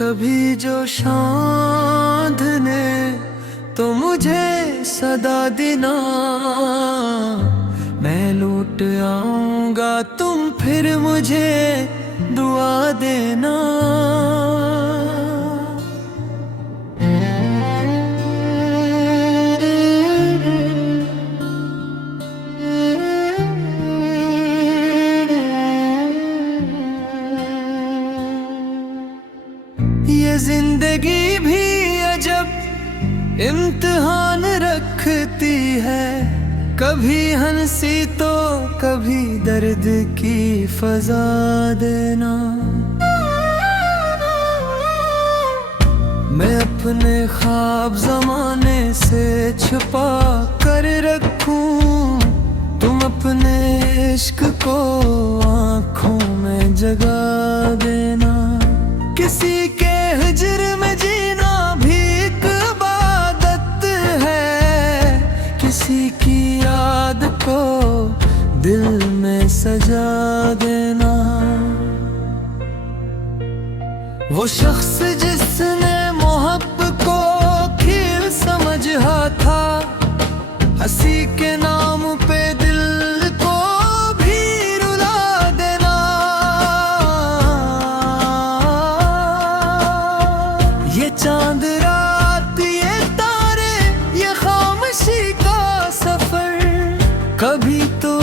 कभी जो शांत ने तो मुझे सदा देना, मैं लौट आऊंगा तुम फिर मुझे दुआ देना। ये जिंदगी भी अजब इम्तिहान रखती है, कभी हंसी तो कभी दर्द की फजा देना। मैं अपने ख्वाब जमाने से छुपा कर रखूं, तुम अपने इश्क को आँखों में जगा देना। किसी के हिजर में जीना भी एक इबादत है, किसी की याद को दिल में सजा देना। वो शख्स जिसने मोहब्बत को खेल समझा था, हंसी के नाम पे दिल को भी रुला देना। ये चांद रात, ये तारे, ये खामोशी का सफर, कभी तो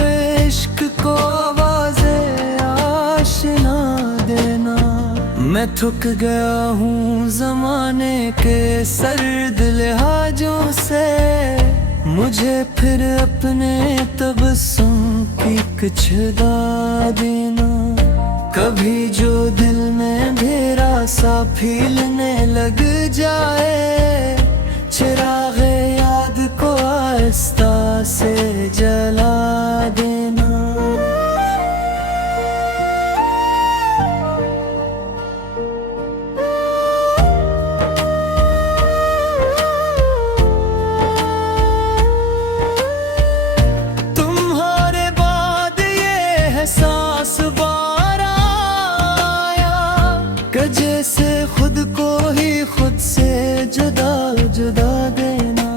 इश्क को आवाज़ें आशना देना। मैं थक गया हूँ ज़माने के सर्द लिहाजों से, मुझे फिर अपने तबस्सुम की कुछ दा देना। कभी जो दिल में अंधेरा सा फीलने लग जाए, चिराग याद को आहिस्ता से जला देना। एहसास बार आया कि जैसे खुद को ही खुद से जुदा जुदा देना।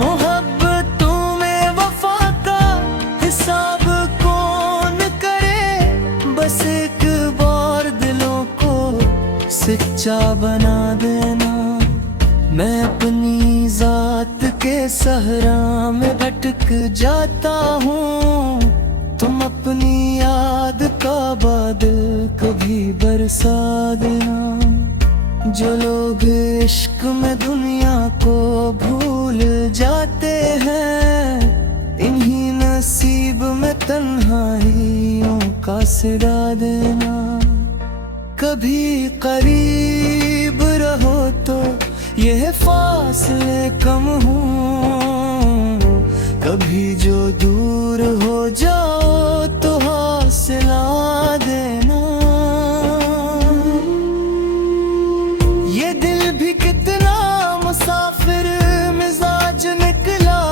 मोहब्बतों में वफा का हिसाब कौन करे, बस एक बार दिलों को सच्चा बना देना। मैं अपनी जात के सहरा में भटक जाता हूँ, तुम अपनी याद का बादल कभी बरसा देना। जो लोग इश्क में दुनिया को भूल जाते हैं, इन्हीं नसीब में तन्हाइयों का सिरा देना। कभी करीब रहो तो यह फासले कम हों, कभी जो दूर हो जाओ तो हौसला देना। ये दिल भी कितना मुसाफिर मिजाज निकला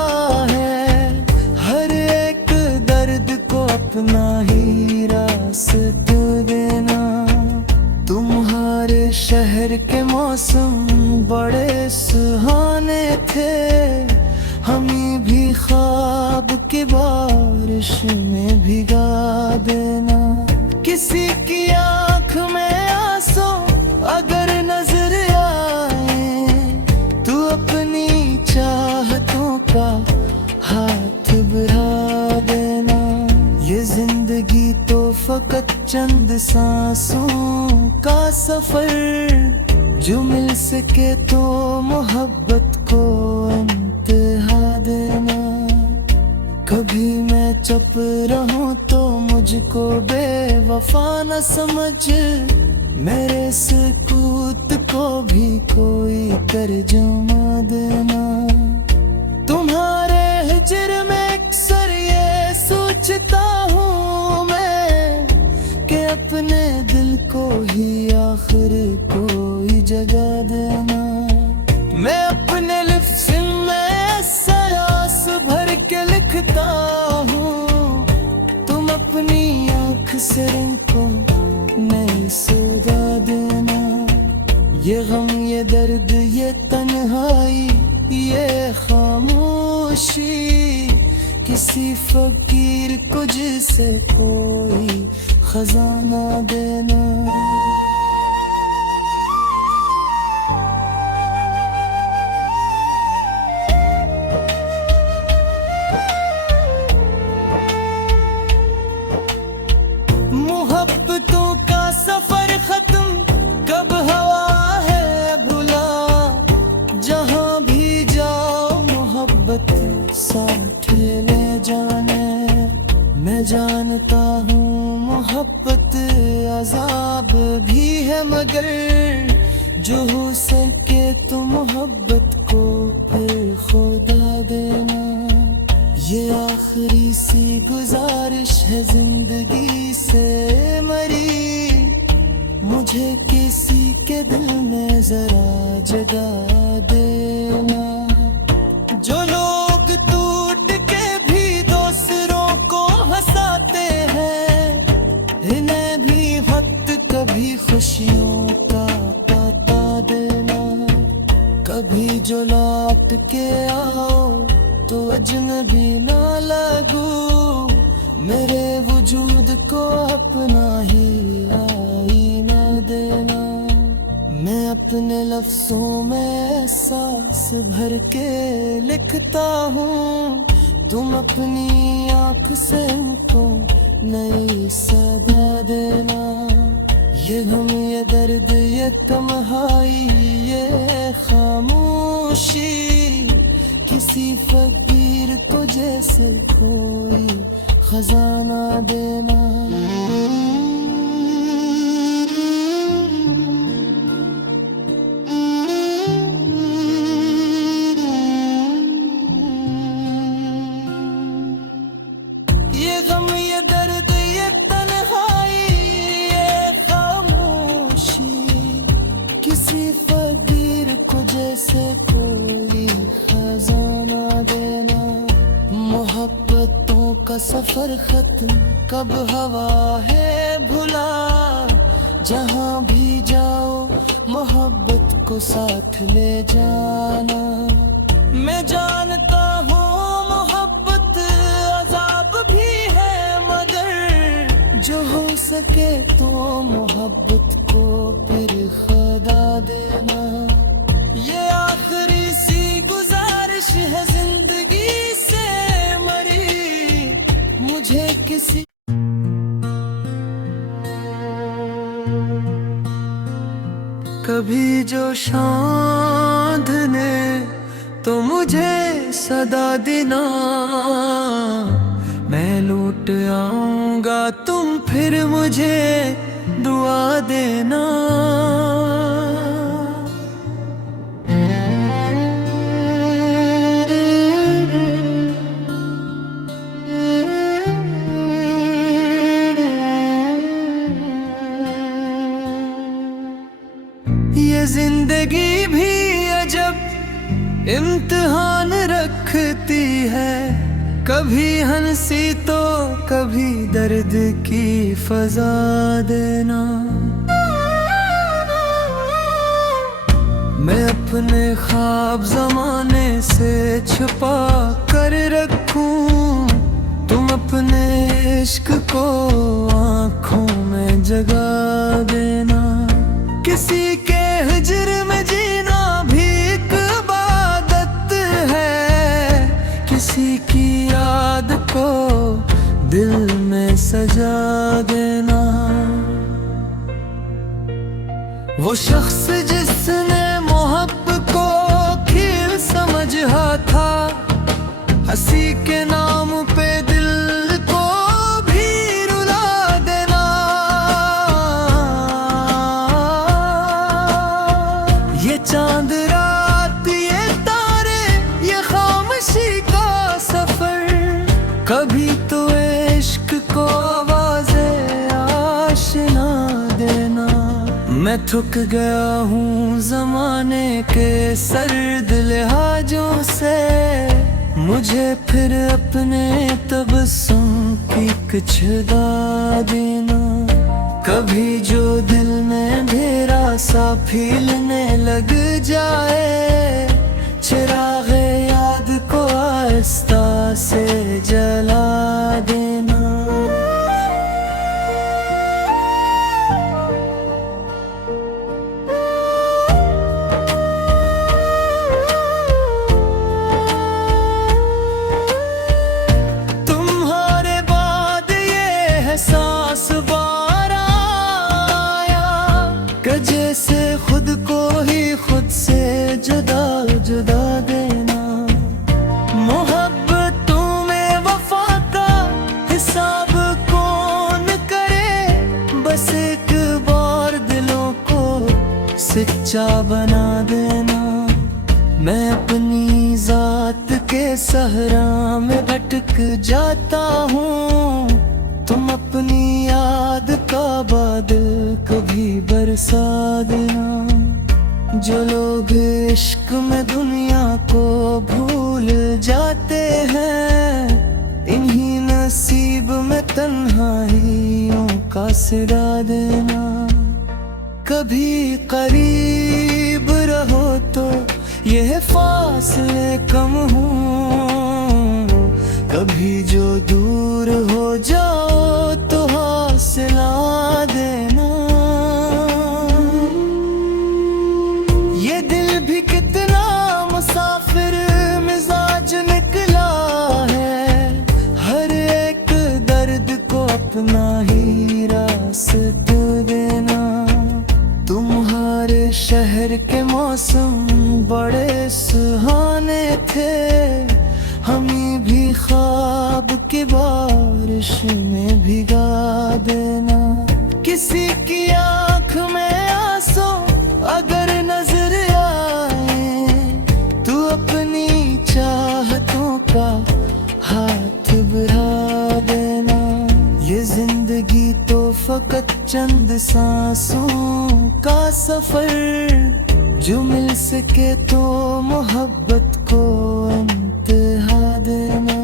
है, हर एक दर्द को अपना ही रास्ता देना। तुम्हारे शहर के मौसम बड़े सुहाने थे, हमें भी ख्वाब की बारिश में भिगा देना। किसी की आँख में आंसू अगर नजर आए, तू अपनी चाहतों का हाथ बढ़ा देना। ये जिंदगी तो फकत चंद सांसों का सफर, जो मिल सके तो मोहब्बत को इंतहा देना। कभी मैं चुप रहूं तो मुझको बेवफा न समझ, मेरे सुकूत को भी कोई तर्जुमा देना। तुम्हारे हिजर में अक्सर ये सोचता हूँ मैं, कि अपने दिल को ही आखिर कोई जगह देना। मैं अपने लिप्स में सरास भर के लिखता हूँ, तुम अपनी आँख से इनको नई सदा देना। ये गम, ये दर्द, ये तन्हाई, ये खामोशी, किसी फकीर को जिसे कोई खजाना देना। मोहब्बतों का सफर खत्म, कब हवा है भुला, जहां भी जाओ मोहब्बत साथ ले जाने। मैं जानता हूँ मोहब्बत अजाब भी है, मगर जो हो सके तो मोहब्बत को फिर खुदा देना। ये आखिरी सी गुजारिश है जिंदगी से मरी, मुझे किसी के दिल में जरा जगह देना। जो लोग टूट के भी दूसरों को हंसाते हैं, इन्हें भी वक्त कभी खुशियों का पता देना। कभी जो लौट के आओ तो अजनबी ना लगूं, मेरे वजूद को अपना ही आईना देना। मैं अपने लफ्जों में एहसास भर के लिखता हूँ, तुम अपनी आँख से इनको नई सदा देना। ये गम, ये दर्द, ये तन्हाई, ये खामोशी, किसी फकीर को जैसे कोई खजाना देना। ये गम, ये दर्द, ये तन्हाई, ये खामोशी, किसी फकीर को जैसे कोई खजाना देना। मोहब्बतों का सफर खत्म, कब हवा है भुला, जहां भी जाओ मोहब्बत को साथ ले जाना। मैं जानता हूँ मोहब्बत अजाब भी है, मगर जो हो सके तो मोहब्बत को फिर खुदा देना। ये आखिरी सी गुजारिश है जिंदगी से मरी, मुझे किसी कभी जो शांत ने तो मुझे सदा देना। मैं लौट आऊंगा तुम फिर मुझे दुआ देना। ये जिंदगी भी अजब इम्तिहान रखती है, कभी हंसी तो कभी दर्द की फजा देना। मैं अपने ख्वाब जमाने से छुपा कर रखूं, तुम अपने इश्क को आँखों में जगा देना। किसी के हिजर में जीना भी एक इबादत है, किसी की याद को दिल में सजा देना। वो शख्स जिसने मोहब्बत को खेल समझा था, हंसी के नाम पे दिल को भी रुला देना। ये चांद रात, ये तारे, ये खामोशी का सफर, कभी तो इश्क को आवाज़ें आशना देना। मैं थक गया हूँ जमाने के सर्द लिहाजों से, मुझे फिर अपने तबस्सुम की कुछ दा देना। कभी जो दिल में अंधेरा सा फीलने लग जाए, चिराग याद को आहिस्ता से जला देना। तुम्हारे बाद ये एहसास बार आया कि जैसे खुद को ही खुद से जुदा जुदा देना। मोहब्बतों में वफा का हिसाब कौन करे, बस एक बार दिलों को सच्चा बना देना। मैं अपनी जात के सहरा में भटक जाता हूँ, तुम अपनी याद का बादल कभी बरसा देना। जो लोग इश्क में दुनिया को भूल जाते हैं, इन्हीं नसीब में तन्हाइयों का सिरा देना। कभी करीब रहो तो यह फासले कम हो, कभी जो दूर हो जाओ तो हौसला देना। ये दिल भी कितना मुसाफिर मिजाज निकला है, हर एक दर्द को अपना ही रास्ता देना। तुम्हारे शहर के मौसम बड़े सुहाने थे, हमें भी ख्वाब की बारिश में भिगा देना। किसी की आंख में आंसू अगर नजर आए, तू अपनी चाहतों का हाथ बढ़ा देना। ये जिंदगी तो फकत चंद सांसों का सफर, जो मिल सके तो मोहब्बत को इंतहा देना।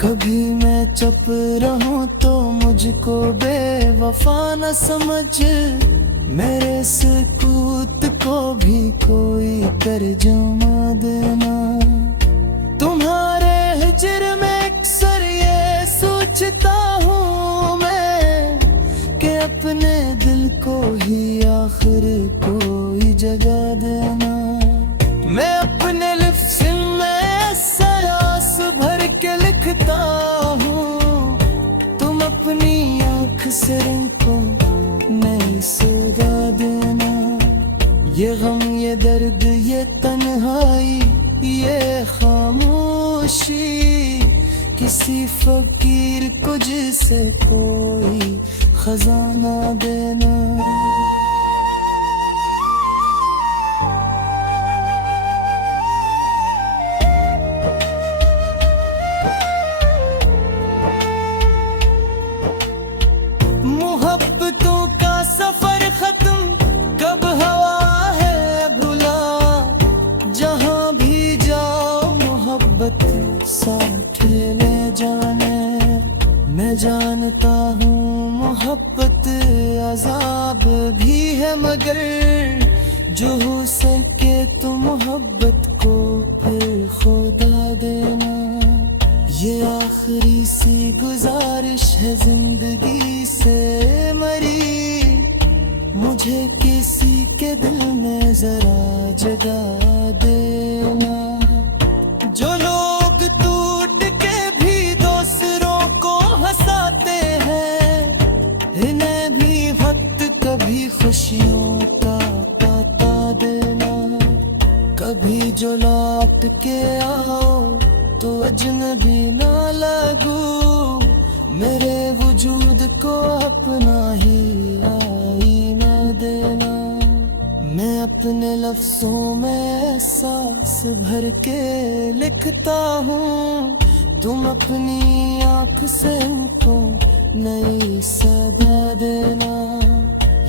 कभी मैं चुप रहूं तो मुझको बेवफा न समझ, मेरे सुकूत को भी कोई तर्जुमा देना। तुम्हारे हिज्र में अक्सर ये सोचता हूँ मैं, कि अपने दिल को ही आखिर कोई जगह देना। मैं अपने लिप्स में सरास भर के लिखता हूँ, तुम अपनी आँख से इनको नई सदा देना। ये गम, ये दर्द, ये तन्हाई, ये खामोशी, किसी फकीर को जिसे कोई खजाना देना। मोहब्बतों का सफर खत्म कब हवा है भुला, जहां भी जाओ मोहब्बत साथ ले जाने। मैं जानता हूँ मोहब्बत अजाब भी है, मगर जो हो सके तो मोहब्बत को फिर खुदा देना। ये आखिरी सी गुजारिश है जिंदगी से मरी, मुझे किसी के दिल में जरा जगा देना। जो लोग टूट के भी दूसरों को हंसाते हैं, इन्हें भी वक्त कभी खुशियों का पता देना। कभी जो लौट के आओ तो अजनबी ना लगूं, मेरे वजूद को अपना ही आईना देना। मैं अपने लफ्जों में एहसास भर के लिखता हूँ, तुम अपनी आँख से इनको नई सदा देना।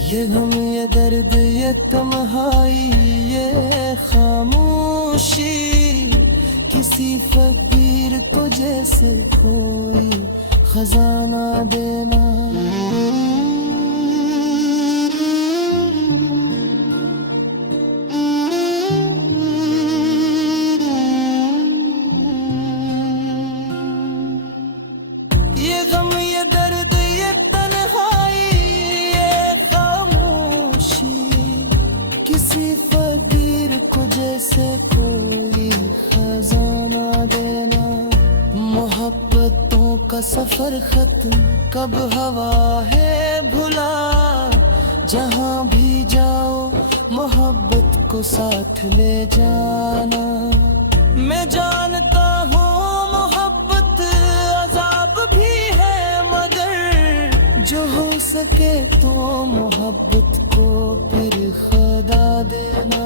ये गम, ये दर्द, ये तन्हाई, ये खामोशी, किसी फकीर को जैसे कोई खजाना देना। सफर खत्म कब हवा है भुला, जहाँ भी जाओ मोहब्बत को साथ ले जाना। मैं जानता हूँ मोहब्बत अजाब भी है, मगर जो हो सके तो मोहब्बत को फिर खुदा देना।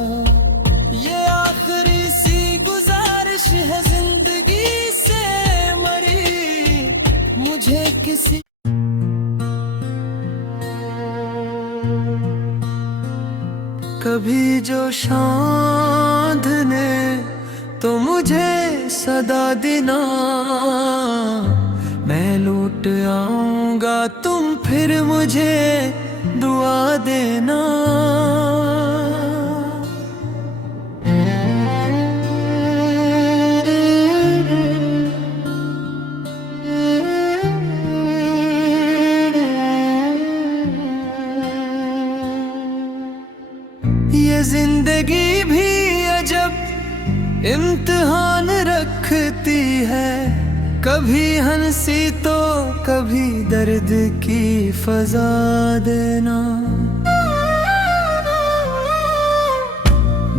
ये आखिरी सी गुजारिश है जिंदगी से मरी, मुझे किसी कभी जो शांत ने तो मुझे सदा देना। मैं लौट आऊंगा तुम फिर मुझे दुआ देना। ये जिंदगी भी अजब इम्तिहान रखती है, कभी हंसी तो कभी दर्द की फजा देना।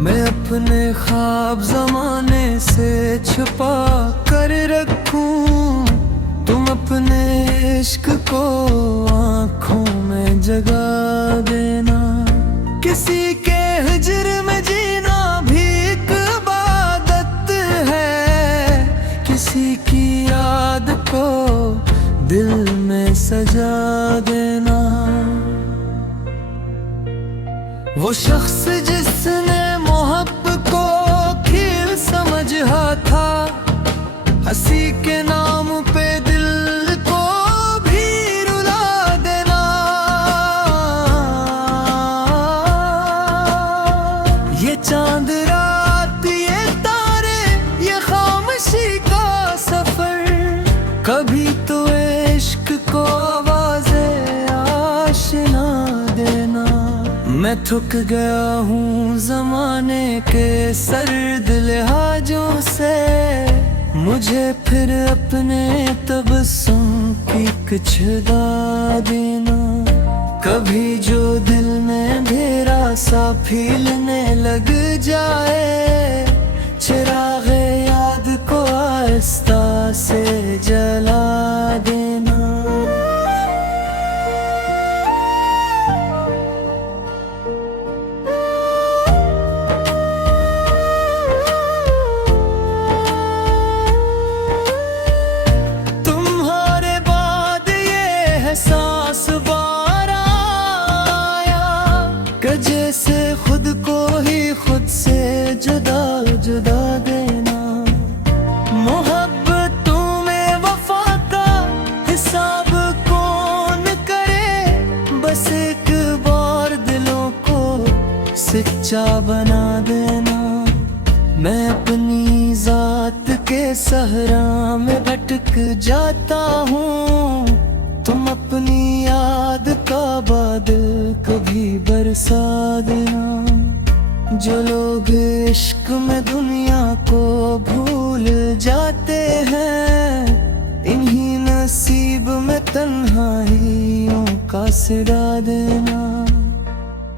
मैं अपने ख्वाब जमाने से छुपा कर रखूं, तुम अपने इश्क को आँखों में जगा देना। किसी के हिजर में जीना भी एक इबादत है, किसी की याद को दिल में सजा देना। वो शख्स जिसने मोहब्बत को खेल समझा था, हंसी के नाम पे दिल को भी रुला देना। ये चांद रात ये तारे ये खामोशी का सफर, कभी तो इश्क को आवाज़ें आशना देना। मैं थक गया हूँ ज़माने के सर्द लिहाजों से, मुझे फिर अपने तबस्सुम की कुछ दा देना। कभी जो दिल में अंधेरा सा फीलने लग जाए, चिराग याद को आहिस्ता से जला देना। तुम्हारे बाद ये एहसास बार आया कि जैसे खुद को ही खुद से जुदा जुदा देना। मोहब्बतों में वफा का हिसाब कौन करे, बस एक बार दिलों को सच्चा बना देना। मैं अपनी जात के सहरा में भटक जाता हूँ, तुम अपनी याद का बादल कभी बरसा देना। जो लोग इश्क में दुनिया को भूल जाते हैं, इन्हीं नसीब में तन्हाइयों का सिरा देना।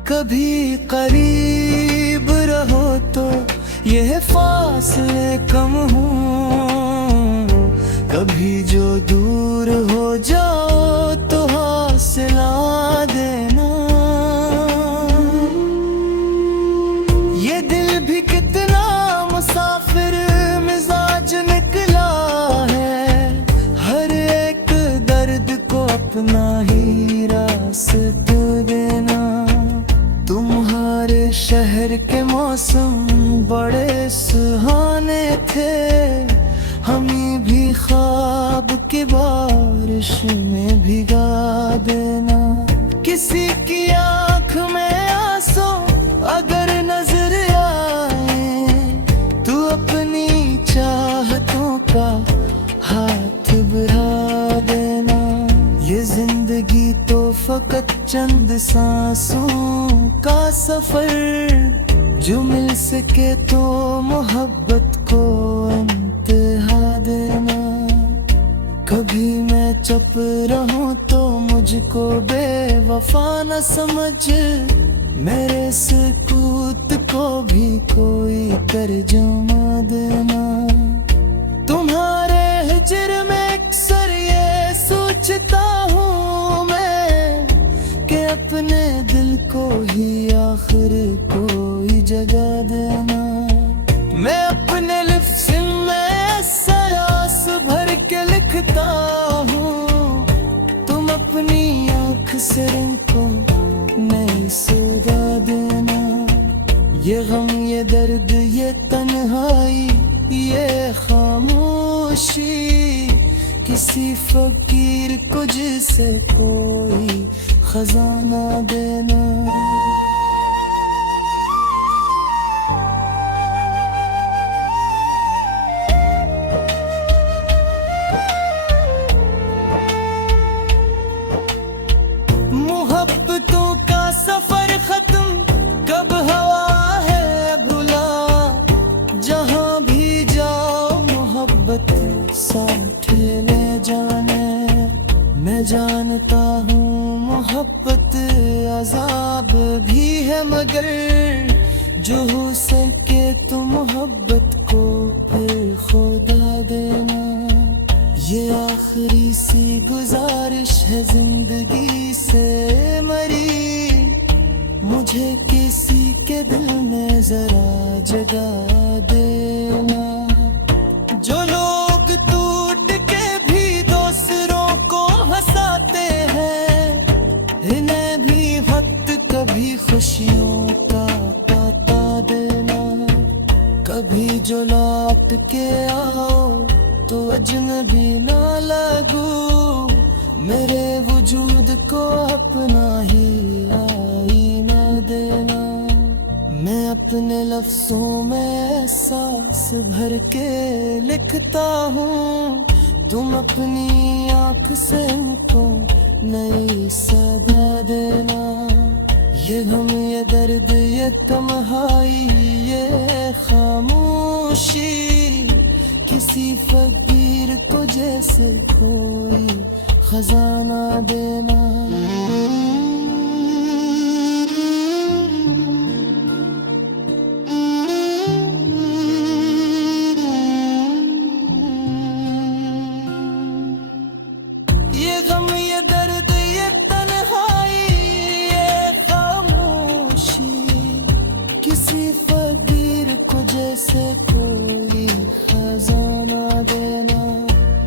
कभी करीब रहो तो यह फासले कम हो, कभी जो दूर हो जाओ तो हौसला देना। ये दिल भी कितना मुसाफिर मिजाज निकला है, हर एक दर्द को अपना ही रास्ता देना। तुम्हारे शहर के मौसम बड़े सुहाने थे, हमें भी ख्वाब के बारिश में भिगा देना। किसी की आँख में आंसू अगर नजर आए, तू अपनी चाहतों का हाथ बढ़ा देना। ये जिंदगी तो फकत चंद सांसों का सफर, जो मिल सके तो मोहब्बत को इंतहा देना। कभी मैं चुप रहूं तो मुझको बेवफा न समझ, मेरे सुकूत को भी कोई तर्जुमा देना। तुम्हारे हिज्र में अक्सर ये सोचता हूँ मैं कि अपने दिल को ही आखिर कोई जगह देना। मैं अपने लिप्स में सरास भर के लिखता हूँ, तुम अपनी आँख से इनको नई सदा देना। ये गम, ये दर्द, ये तन्हाई, ये खामोशी किसी फकीर को जिसे कोई खजाना देना। मोहब्बतों का सफर खत्म कब हवा है भुला, जहां भी जाओ मोहब्बत साथ ले जाने। मैं जानता हूँ मोहब्बत अजाब भी है, मगर जो हो सके तो मोहब्बत को फिर खुदा देना। ये आखिरी सी गुजारिश है जिंदगी से मरी, मुझे किसी के दिल में जरा जगा देना। जो लोग टूट के भी दूसरों को हंसाते हैं, इन्हें भी वक्त कभी खुशियों का पता देना। कभी जो लौट के आओ तो अजनबी ना लगूं, मेरे वजूद को अपना ही आईना देना। मैं अपने लफ्जों में एहसास भर के लिखता हूँ, तुम अपनी आँख से इनको नई सदा देना। ये गम, ये दर्द, ये तन्हाई, ये खामोशी किसी फकीर को जैसे कोई खजाना देना। ये गम, ये दर्द, ये तन्हाई, ये खामोशी किसी फकीर को जैसे कोई खजाना देना।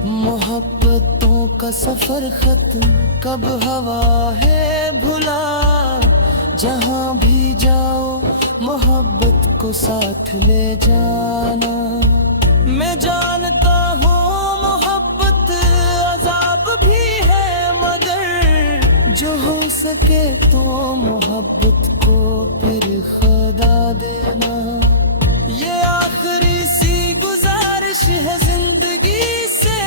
मोहब्बतों का सफर खत्म कब हवा है भुला, जहां भी जाओ मोहब्बत को साथ ले जाना। मैं जानता हूँ मोहब्बत अजाब भी है, मगर जो हो सके तो मोहब्बत को फिर खुदा देना। ये आखिरी सी गुजारिश है जिंदगी से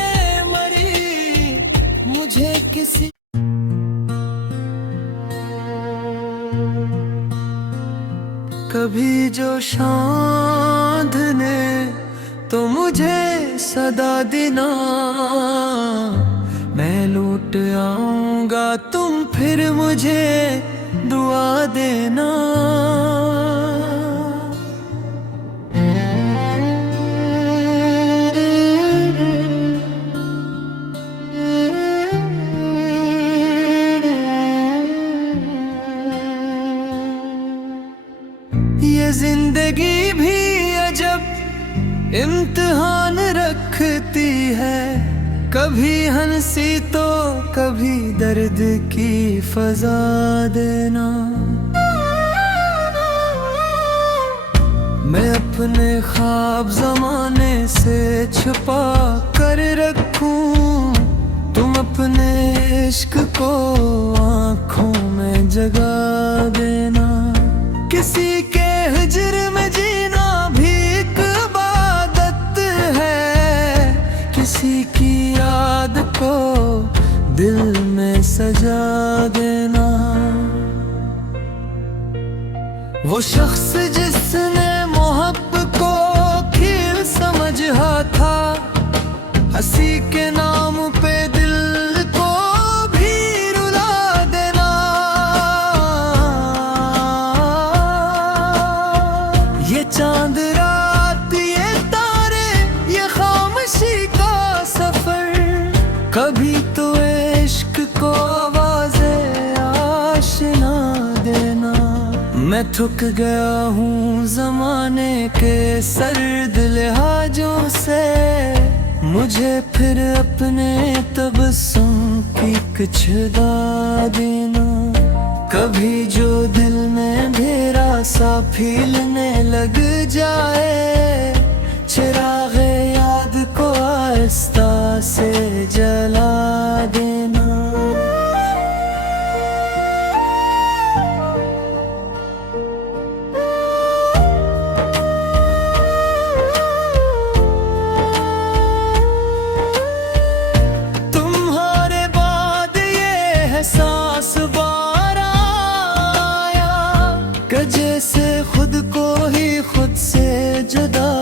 मरी, मुझे किसी कभी जो शांत ने तो मुझे सदा देना। मैं लौट आऊंगा तुम फिर मुझे दुआ देना। ये जिंदगी भी अजब इम्तिहान रखती है, कभी हंसी तो कभी दर्द की फजा देना। मैं अपने ख्वाब जमाने से छुपा कर रखूं, तुम अपने इश्क को आँखों में जगा देना। किसी के हिज्र में जीना भी एक इबादत है, किसी की याद को दिल में सजा देना। वो शख्स जिसने मोहब्बत को खेल समझा था, हंसी के नाम पे मैं थक गया हूँ जमाने के सर्द लिहाजों से, मुझे फिर अपने तबस्सुम की कुछदा देना। कभी जो दिल में अंधेरा सा फीलने लग जाए, चिराग याद को आहिस्ता से जला देना। तुम्हारे बाद ये एहसास बार आया कि जैसे खुद को ही खुद से जुदा